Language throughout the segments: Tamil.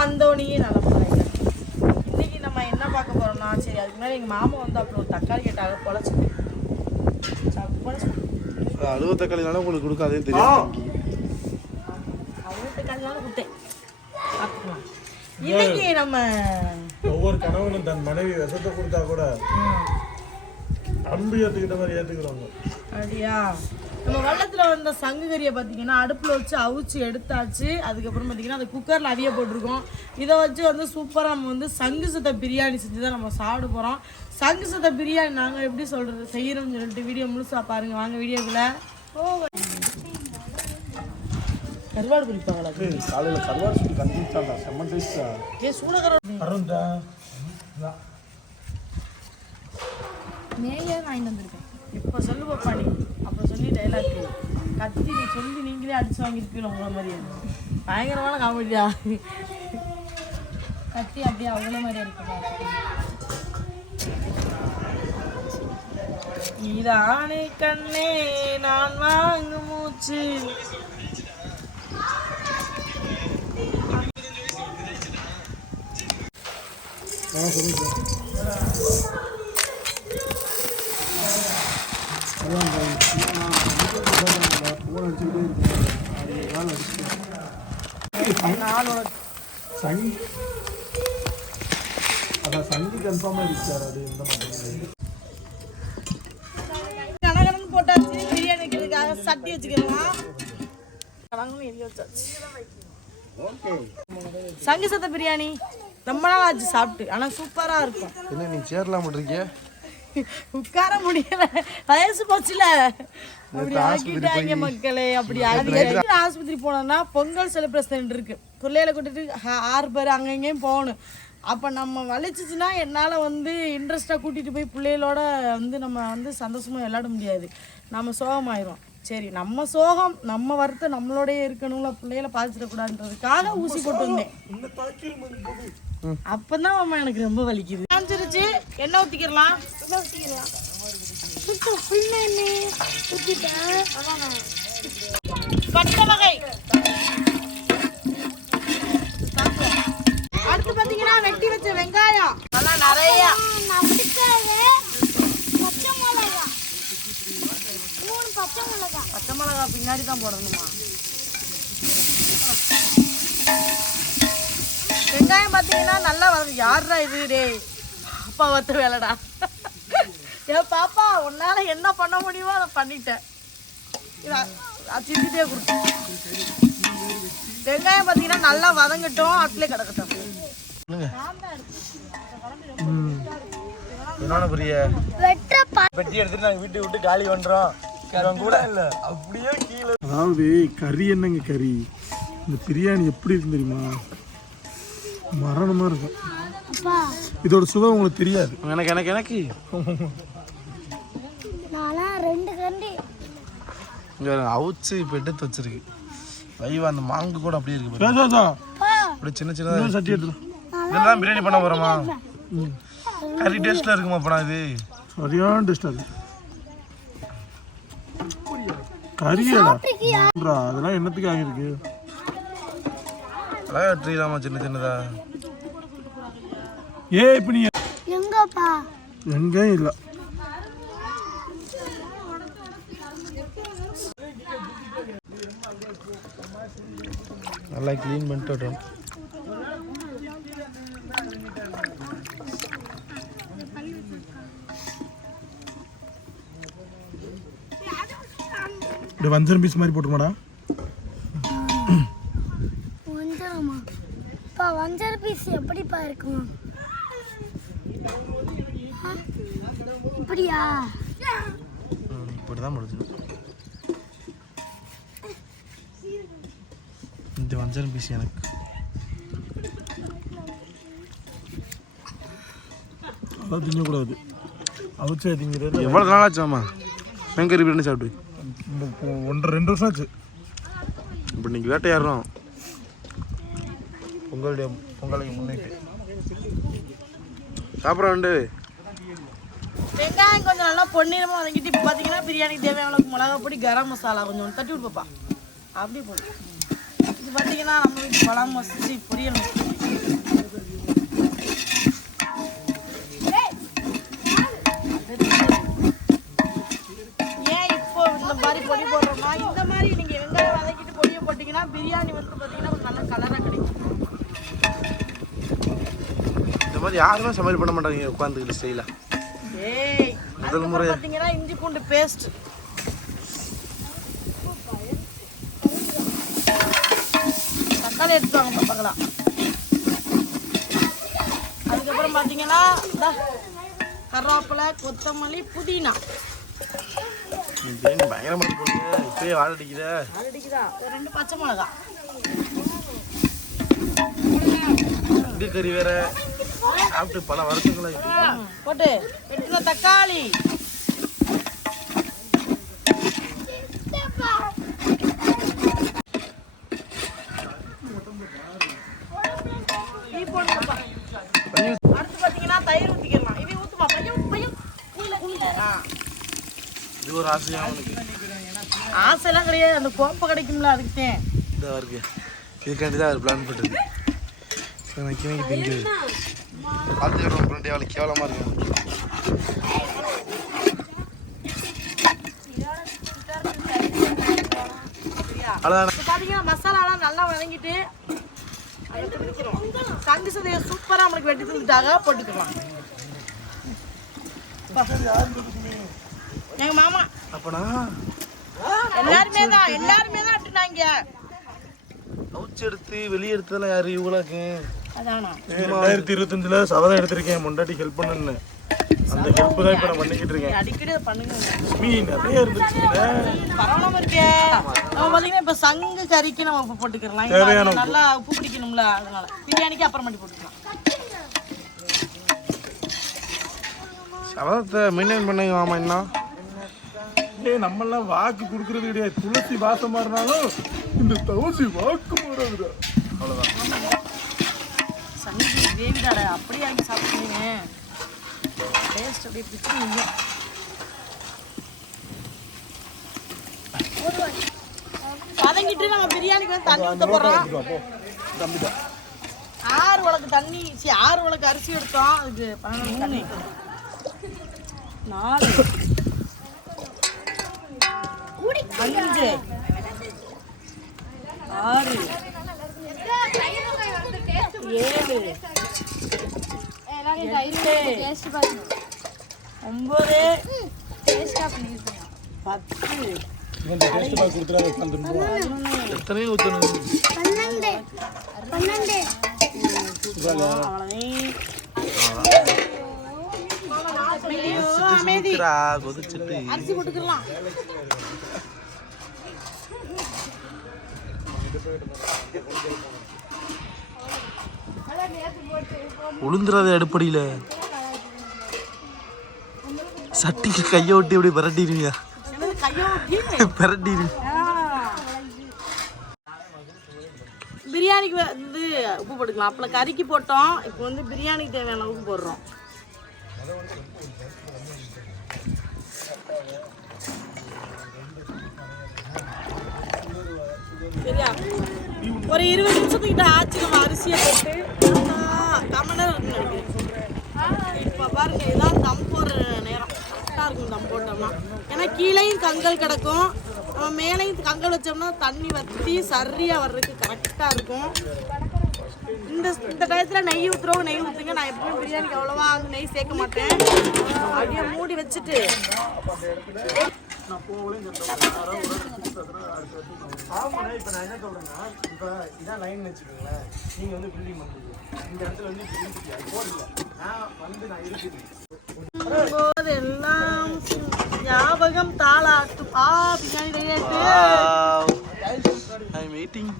வந்தோடனே நல்லா பழகிட்டேன். இன்னைக்கு நம்ம என்ன பார்க்க போறோம்னா, சரி அதுக்கு முன்னாடி எங்கள் மாமா வந்து அப்புறம் ஒரு தக்காளி கேட்டாங்க, பொழைச்சு அழுவ தக்காளினால உங்களுக்கு கொடுக்காதே தெரியும். அழுவ தக்காளினால கொடுத்தேன். இன்னைக்கு நம்ம ஒவ்வொரு கணவனும் தன் மனைவி விஷத்தை கொடுத்தா கூட அம்பு ஏற்றுக்கிட்ட மாதிரி ஏற்றுக்கிறாங்க. அப்படியா? நம்ம வெள்ளத்தில் வந்த சங்கு கறியை பார்த்தீங்கன்னா அடுப்பில் வச்சு அவிச்சு எடுத்தாச்சு. அதுக்கப்புறம் பார்த்தீங்கன்னா அந்த குக்கரில் அவிய போட்டிருக்கோம். இதை வச்சு வந்து சூப்பராக நம்ம வந்து சங்கு சத்த பிரியாணி செஞ்சு தான் நம்ம சாப்பிட போகிறோம். சங்கு சத்த பிரியாணி நாங்கள் எப்படி சொல்கிறது செய்கிறோம்னு சொல்லிட்டு வீடியோ முழுசாக பாருங்கள். வாங்க வீடியோக்குள்ள. கருவாடு பிடிப்பாங்களா? காலையில் கருவாடு சுற்றி கண்டிப்பாக செம்ம டேஸ்டா. சூடகரம் மேலே வாங்கிட்டு வந்திருக்கேன். இப்போ சொல்லு பாப்பா, நீ அப்போ சொல்லி டைலாக் கத்தி நீ சொல்லி நீங்களே அடிச்சு வாங்கியிருப்பீங்க. உங்களை மாதிரியே பயங்கரமான காமெடியா. கத்தி அப்படியே அவ்வளோ மாதிரி இருக்கு. இதானே கண்ணே நான் வாங்கு மூச்சு. சங்கி கன்ஃபார்மாக இருக்காரு. அது இந்த மாதிரி கனகனன்னு போட்டாச்சு. பிரியாணி வைக்கிறதுக்காக சட்டி வச்சுக்கலாம். கனகனு எரிய வச்சாச்சு. சங்கு சத்த பிரியாணி ரொம்ப நாள் ஆச்சு சாப்பிட்டு. ஆனால் சூப்பராக இருக்கும். என்ன நீ சேரலாம் இருக்கீங்க? உட்கார முடியல, வயசு போச்சுல. அப்படி ஆக்கிட்டாங்க மக்களே. அப்படி ஆஸ்பத்திரி போனோம்னா பொங்கல் செலிப்ரேஷன் இருக்கு. பிள்ளைகளை கூட்டிட்டு 6 பேர் அங்கே இங்கேயும் போகணும். அப்போ நம்ம வலிச்சிச்சுன்னா என்னால் வந்து இன்ட்ரெஸ்டாக கூட்டிகிட்டு போய் பிள்ளைகளோட வந்து நம்ம வந்து சந்தோஷமாக விளையாட முடியாது. நம்ம சோகமாயிரும். சரி நம்ம சோகம் நம்ம வருத்தம் நம்மளோடய இருக்கணும்ல, பிள்ளைகளை பாதிச்சிடக்கூடாதுன்றதுக்காக ஊசி போட்டு வந்தேன். அப்பதான் அம்மா எனக்கு ரொம்ப வலிக்குது. காமிச்சிருச்சு. எண்ணெய் ஊற்றிக்கிறலாம். பட்டை வகை. அடுத்து பார்த்தீங்கன்னா வெட்டி வச்ச வெங்காயம் நல்லா நிறைய. பச்சை மிளகா பின்னாடி தான் போடணுமா? வெங்காயம் பார்த்தீங்கன்னா நல்லா வரும். யாரா இது? டே அப்பா வத்த வேலைடா. ஏ பாப்பா, உன்னால என்ன பண்ண முடியுமோ அதை பண்ணிட்டேன். சிந்திட்டே கொடுத்தேன். வெங்காயம் பார்த்தீங்கன்னா நல்லா வதங்கட்டும். அட்லே கிடக்கட்டும். பெட்டி எடுத்துட்டு நாங்கள் வீட்டை விட்டு காலி பண்றோம். கூட இல்லை அப்படியே கீழே. அதாவது கறி என்னங்க கறி, இந்த பிரியாணி எப்படி இருக்கு தெரியுமா? மரணமா இருக்கும். இதோட சுவை உங்களுக்கு தெரியாது. எனக்கு எனக்கு எனக்கு அவுச்சு இப்போ எடுத்து வச்சிருக்கு. வைவா அந்த மாங்கு கூட அப்படியே இருக்கு. அப்படி சின்ன சின்ன சட்டி எடுத்து இதெல்லாம் பிரியாணி பண்ண போறோமா? கறி டேஸ்ட்ல இருக்குமா? அப்பனா இது சரியான டேஸ்டா இருக்கு. கறியடா அதெல்லாம் என்னத்துக்கு ஆகிருக்கு? அழகா வெட்டிடலாமா சின்ன சின்னதா? ஏ இப்ப நீ எங்கப்பா? எங்கேயும் இல்லை. நல்லா க்ளீன் பண்ணிட்டு வரோம். இப்படி வஞ்சரம் பீஸ் மாதிரி போட்டுருமாடா. வஞ்சர பீஸ் எப்படிப்பா இருக்கும்? இப்படியா? இப்படிதான் முடிஞ்சு. இந்த வஞ்சரம் பீஸ் எனக்கு அதான் திங்கக்கூடாது. அவிச்சா திங்கிறது. எவ்வளோ நாள் ஆச்சாமா வெங்கரி பிரியாணி சாப்பிட்டு? 1-2 வருஷம் ஆச்சு. இப்போ நீங்கள் வேட்டையாடுறோம் பொங்கலுக்கு முன்னிட்டு சாப்பிட்றோம். வெங்காயம் கொஞ்சம் நல்லா பொன்னிறமாக வதங்கிட்டு இப்போ பார்த்தீங்கன்னா பிரியாணிக்கு தேவையான அளவுக்கு மிளகா பொடி, கரம் மசாலா கொஞ்சம் தட்டி விடுப்பா. அப்படியே போடு. இது பார்த்தீங்கன்னா நம்ம வீட்டு பழம் மசி பொரியல் ஏன் இப்போ இந்த மாதிரி பொடி போடுறோம்னா இந்த மாதிரி நீங்க வெங்காயம் வதக்கிட்டு பொடியை போட்டீங்கன்னா பிரியாணி வந்து பாத்தீங்கன்னா ஒரு நல்ல கலரா கிடைக்கும். இந்த மாதிரி யாருமே சமையல் பண்ண மாட்டாங்க உட்காந்துக்கிட்டு ஸ்டைலா. ஏய் முதல் முறை பாத்தீங்கன்னா இஞ்சி பூண்டு பேஸ்ட், தக்காளி எடுத்துவாங்க பாப்பாங்களா. அதுக்கப்புறம் பாத்தீங்கன்னா கருவேப்பிலை, கொத்தமல்லி, புதினா. பயங்கரமா போடுங்க. இப்பயே வாழை அடிக்குதா. ஒரு 2 பச்சை மிளகா, கறி வேற சாப்பிட்டு பல வருஷங்களா போட்டு வெட்டின தக்காளி, அடுத்து பாத்தீங்கன்னா தயிர் ஊத்திக்கலாம். இது ஊத்துமா பையன் இது ஒரு ஆசையா உனக்கு? ஆசைலாம் கிடையாது, அந்த கோப்பை கிடைக்கும்ல அதுக்குதான். இந்த இருக்கு இதுக்காண்டி தான் அவர் பிளான் பண்ணுறது. எனக்கு திங்குது பார்த்துக்கிறோம். ஃப்ரெண்டு எவ்வளோ கேவலமாக இருக்கு. பாத்தீங்கன்னா மசாலாலாம் நல்லா வதங்கிட்டு தங்கு சதையை சூப்பரா நம்மளுக்கு வெட்டி தந்துட்டாக போட்டுக்கலாம். எங்க மாமா அப்பனா எல்லாருமே தான் அட்டுனாங்க. கவுச்சு எடுத்து வெளியே எடுத்ததெல்லாம் யாரு இவங்களுக்கு? அதானா 2025 சபதம் எடுத்திருக்கேன் முன்னாடி ஹெல்ப் பண்ணுன்னு. அந்த ஹெல்ப் தான் இப்போ நான் பண்ணிக்கிட்டு இருக்கேன். அடிக்கடி பண்ணுங்க. நிறைய இருந்துச்சு. பரவாயில்லாம இருக்கே. நம்ம பாத்தீங்கன்னா இப்ப சங்கு கறிக்கு நம்ம உப்பு போட்டுக்கலாம். நல்லா உப்பு பிடிக்கணும்ல, அதனால பிரியாணிக்கு அப்புறம் மட்டும் போட்டுக்கலாம். சபதத்தை மெயின்டைன் பண்ணுங்க மாமா. என்ன நம்மளாம் வாக்கு கொடுக்கறது கிடையாது. துளசி வாசம் மாறினாலும் இந்த தவசி வாக்கு மாறாது. அவ்வளோதான். சங்கு கிரேவி தாட அப்படியே ஆக்கி சாப்பிட்டீங்க. டேஸ்ட் அப்படியே பிடிச்சி வதங்கிட்டு நம்ம பிரியாணிக்கு வந்து தண்ணி ஊற்ற போடுறோம். 6 உலக்கு தண்ணி 6 உலக்கு அரிசி எடுத்தோம். அதுக்கு 11 தண்ணி 4 5 6 7 அரிசி போட்டுக்கலாம். உளுந்துறாத அடுப்படியில் சட்டிக்கு கையை விட்டு எப்படி பரட்டிடுவீங்க? பரட்டிடு. பிரியாணிக்கு வந்து உப்பு போட்டுக்கலாம். அப்போ கறிக்கு போட்டோம். இப்போ வந்து பிரியாணிக்கு தேவையான உப்பு போடுறோம். சரியா? ஒரு 20 நிமிஷத்துக்கிட்ட ஆச்சு நம்ம அரிசியை போட்டு. கம்மனர் இருக்கு. இப்போ பாருங்க, இதான் தம் போடுற நேரம். கரெக்டாக இருக்கும் தம் போட்டோம்னா. ஏன்னா கீழேயும் கங்கல் கிடக்கும், நம்ம மேலேயும் கங்கல் வச்சோம்னா தண்ணி வற்றி சரியாக வர்றதுக்கு கரெக்டாக இருக்கும். இந்த டயத்தில் நெய் ஊற்றுறவங்க நெய் ஊற்றுங்க. நான் எப்பவுமே பிரியாணிக்கு அவ்வளோவா நெய் சேர்க்க மாட்டேன். அப்படியே மூடி வச்சுட்டு இப்போ நான் என்ன சொல்றேன்னா, இப்போ இதான் லைன் வச்சுக்கோங்களேன். நீங்கள் வந்து பில்டிங் பண்ணுறீங்க, இந்த இடத்துல வந்து போடல. நான் வந்து நான் இருக்குது எல்லாம் ஞாபகம் தாளாட்டும். பிரியாணி ரெடியாயிட்டு. I am waiting.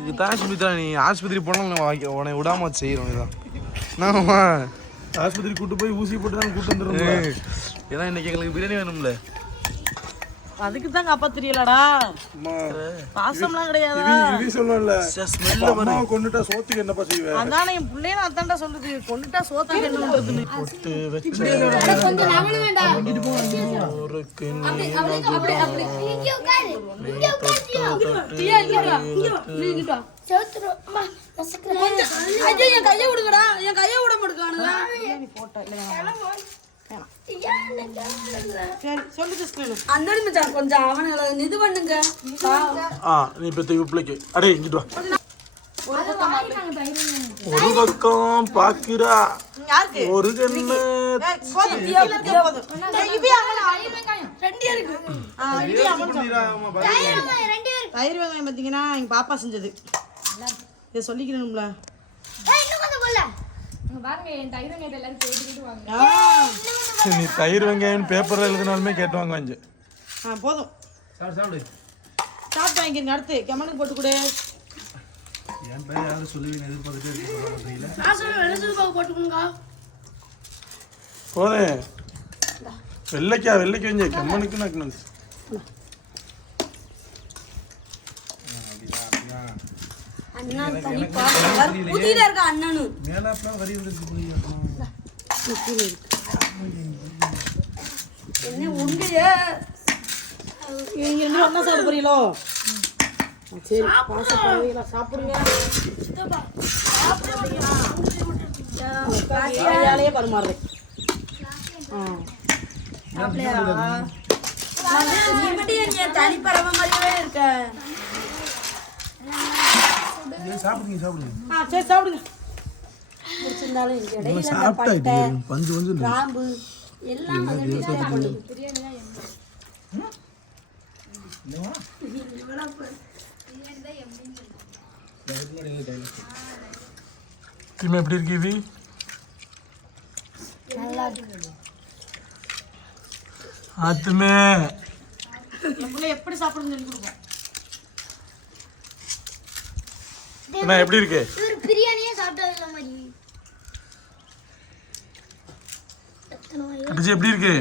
இதுதான் சுமித்ரா, நீ ஆஸ்பத்திரி போனாலும் உன்னை விடாம செய்யறோம். இதான் நாம ஆஸ்பத்திரி கூட்டு போய் ஊசி போட்டு தான் கூட்டு வந்துடுறோம். ஏன்னா இன்னைக்கு எங்களுக்கு பிரியாணி வேணும்ல. அதுக்கு தான் காப்பா தெரியலடா. அம்மா பாசம்லாம் கிடையாது. இவி சொல்லல அம்மாவை கொண்டுட்டா சோத்துக்கு என்னப்பா செய்வே? அதானே என் பிள்ளைய அதான்டா சொல்லுது, கொண்டுட்டா சோத்துக்கு என்ன பண்றதுன்னு. பொட்டு வச்ச கொஞ்சம் நவள வேண்டாம். ஒரு அப்படி இங்க உட்காரு. இங்க உட்காரு. செவுத்துரு. அம்மா நசக்குற. ஐயோ என் கையை விடுங்கடா, என் கையை விட மாட்டேங்கானுங்க. சரி சொல்லு சிஸ்டர். அண்ணன் மச்சான் கொஞ்சம் அவனுங்களை இது பண்ணுங்க. நீ பெத்த பிள்ளைக்கு அடே இங்கிட்டு வா. ஒரு பக்கம் பாக்குறா யாருக்கு ஒரு கண்ணு தயிர் வெங்காயம் பார்த்தீங்கன்னா எங்க பாப்பா செஞ்சது. இதை சொல்லிக்கணும்ல. நீ தயிர் வெங்காயம் பேப்பர்ல எழுதினாலுமே கேட்டுவாங்க வாங்க. போதும் சாப்பிட்டு வாங்கிருங்க. அடுத்து கமனுக்கு போட்டு கொடு. என் பேர் யாரும் சொல்லுவீங்க எதிர்பார்த்துட்டே போட்டுக்கோங்க. போதே வெள்ளைக்கா வெள்ளைக்கு கம்மனுக்கு நக்கணும். அண்ணன் தனி பாசம் புதியில இருக்க அண்ணனும் மேலாப்லாம் வரி வந்துருக்கு. என்ன உண்மைய நீங்க ரெண்டு ஒண்ணா சாப்பிட போறீங்களோ? சரி பாசம் பழவீங்களா? சாப்பிடுங்க. கையாலேயே பரிமாறுறேன். நீ மட்டும் என் தனி பறவை மாதிரியே இருக்க. சாப்பிடுங்க சரி சாப்பிடுங்க. பிடிச்சிருந்தாலும் இங்க இடையில இந்த சாப்பிட்டா பட்டை பஞ்சு பஞ்சு கிராம்பு எல்லாம் வந்து திரும்ப எப்படி இருக்கு இது? ஆத்துமே என் பிள்ளை எப்படி சாப்பிடுன்னு சொல்லி கொடுப்போம். அண்ணா எப்படி இருக்கு? இவர் பிரியாணியே சாப்பிட்டது இல்ல மாதிரி. கட்டிச்சு எப்படி இருக்கு?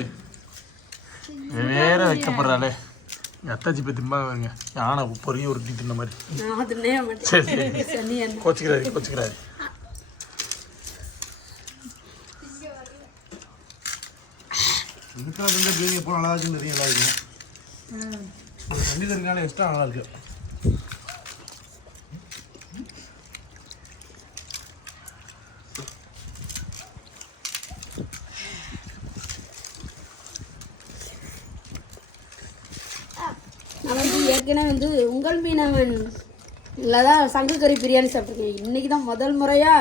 வேற வைக்கப்படுறாளே அத்தாச்சி போய் திம்பாங்க வருங்க. யானை பொறியும் ஒரு தின்ன மாதிரி. நான் அதுனே மாட்டேன். சரி சரி கோச்சிக்கிறாரு. இருக்கிற பிரியாணி எப்போ நல்லா இருக்குன்னு தெரியும். நல்லா இருக்கும். தண்ணி தருக்கால எக்ஸ்ட்ரா நல்லா இருக்கு. நான் வந்து ஏற்கனவே வந்து உங்கள் மீனவன் தான் சங்கு கறி பிரியாணி சாப்பிட்ருக்கேன். இன்னைக்கு தான் முதல் முறையா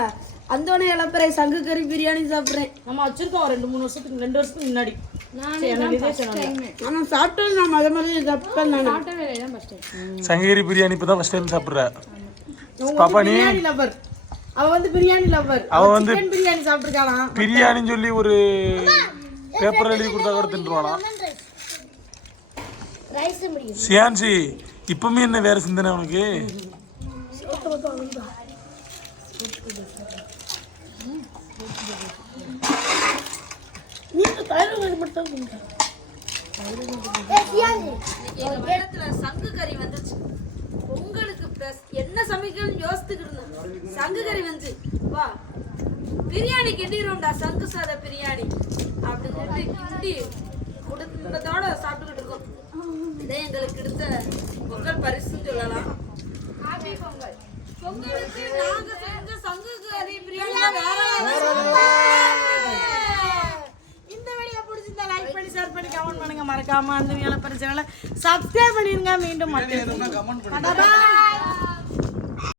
அந்தோனே இளப்பறை சங்கு கறி பிரியாணி சாப்பிட்றேன். நம்ம வச்சிருக்கோம் 2 வருஷத்துக்கு முன்னாடி. ஆனால் சாப்பிட்டது நான் முதல் சாப்பிட்டேன். சங்ககிரி பிரியாணி இப்போ தான் ஃபர்ஸ்ட் டைம் சாப்பிட்றேன். பாப்பா நீ பிரியாணி லவர். அவ வந்து பிரியாணி லவர். அவ வந்து சிக்கன் பிரியாணி சாப்பிட்டுருக்கானா? பிரியாணின்னு சொல்லி ஒரு பேப்பர் எழுதி கொடுத்தா கூட தின்றுவானா? ரைஸ் முடியும். சியான்சி இப்பவுமே என்ன வேற சிந்தனை உனக்கு? சங்கு கறி வந்துச்சு. பொங்கலுக்கு பிளஸ் என்ன சமைக்கணும்னு யோசித்துக்கிட்டு இருந்தோம். சங்கு கறி வந்து வா பிரியாணி கிண்டிடுவோம்டா, சங்கு சாத பிரியாணி அப்படின்னு கிண்டி குடும்பத்தோட சாப்பிட்டுக்கிட்டு இருக்கோம். இதை எங்களுக்கு எடுத்த பொங்கல் பரிசுன்னு சொல்லலாம். பொங்கலுக்கு நாங்க செஞ்ச சங்கு கறி பிரியாணி இந்த வீடியோ பிடிச்சிருந்தா லைக் பண்ணி ஷேர் பண்ணி கமெண்ட் பண்ணுங்க. மறக்காம அந்த வீடியோல சேனலை சப்ஸ்கிரைப் பண்ணிருங்க. மீண்டும்